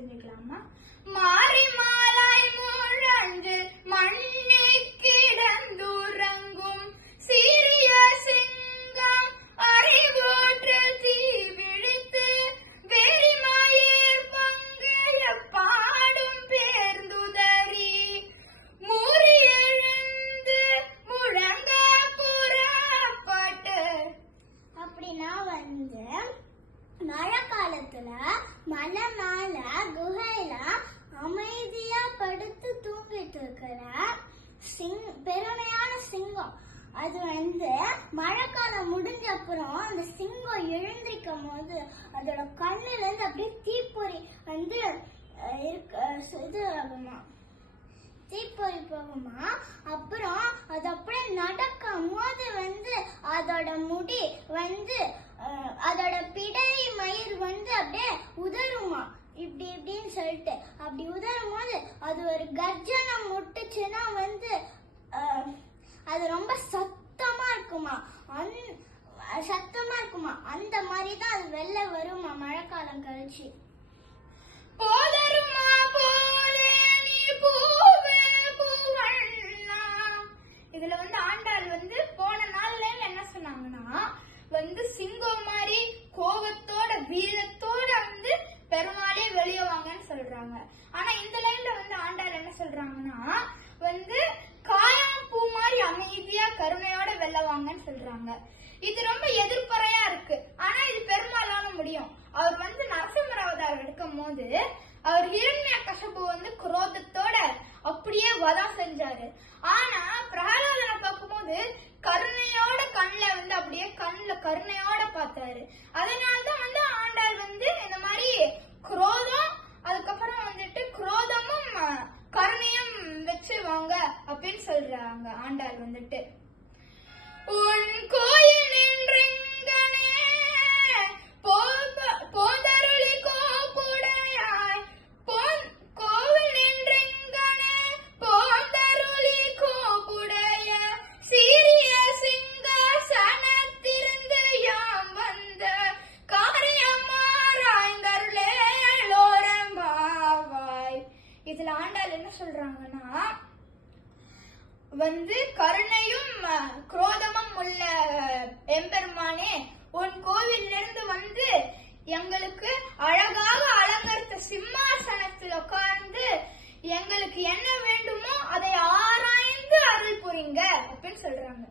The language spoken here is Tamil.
தெரிஞ்சுக்கலாமா? மாறி மாலாய் முழன்று மண்ணே கிடந்துறங்கும் சீரிய சிங்கம் அறிவோற்றல் தீ விழித்து வெறிமாயர் பங்கைய பாடும் பேர்ந்துதறி மூறி எழுந்து முழங்க புறப்பட்டு. அப்படின்னா மழை காலத்துல மலை மேல குகையில அமைதியா படுத்து தூங்கிட்டு இருக்கிற பெருமையான சிங்கம். அது மழைக்காலம் முடிஞ்ச அப்புறம் அந்த சிங்கம் எழுந்திருக்கும் போது அதோட கண்ணுல இருந்து அப்படியே தீப்பொறி இது ஆகுமா, தீப்பொறி போகுமா. அப்புறம் அது அப்படியே நடக்கும் போது அதோட முடி அதோட பிடை மயிர் அப்படியே உதருமா, இப்படி இப்படின்னு சொல்லிட்டு. அப்படி உதரும் போது அது ஒரு கர்ஜனம் முட்டுச்சுன்னா அது ரொம்ப சத்தமா இருக்குமா, அந்த மாதிரிதான் அது வெளில வருமா மழைக்காலம் கழிச்சு. போதருமா போலே நீ பூவே பூவண்ணா. இதுல ஆண்டாள் போன நாள்ல என்ன சொன்னாங்கன்னா, சிங்கம் மாதிரி கோபத்தோட வீரத்தோட பெருமாளே வெளியே வாங்கன்னு சொல்றாங்க. ஆனா இந்த லைன்ல ஆண்டாள் என்ன சொல்றாங்கன்னா, காயாம் பூ மாதிரி அமைதியா கருணையோட வெளில வாங்கன்னு சொல்றாங்க. இது ரொம்ப எதிர்ப்பறையா இருக்கு. ஆனா இது பெருமாளால முடியும். அவர் நரசிம்மர் அவதாரம் எடுக்கும் போது அவர் ஹிரண்யகசிபு குரோதத்தோட அப்படியே வதம் செஞ்சாரு. ஆனா பிரகலாதனை பார்க்கும்போது கருணையோட கண்ணுல அப்படியே கண்ணுல கருணையோட பார்த்தாரு. அதனால்தான் ஆண்டாள் இந்த மாதிரி குரோதம், அதுக்கப்புறம் குரோதமும் கருணையும் வச்சு வாங்க அப்படின்னு சொல்றாங்க ஆண்டாள். உன் கோயில் நின்றெங்கனே போதருளி கோப்புடையாய், கோவில் நின்றெங்கனே போதருளி கோப்புடைய சீரிய சிங்காசனத்திருந்து யாம் வந்த காரியமாராய்ந்தருளேலோரம்பாவாய். இதுல ஆண்டாள் என்ன சொல்றாங்கன்னா, கருணையும் குரோதமும் உள்ள எம்பெருமானே, உன் கோவிலிருந்து எங்களுக்கு அழகாக அலங்கரித்த சிம்மாசனத்தில் உட்கார்ந்து எங்களுக்கு என்ன வேண்டுமோ அதை ஆராய்ந்து அருள் புரிங்க அப்படின்னு சொல்றாங்க.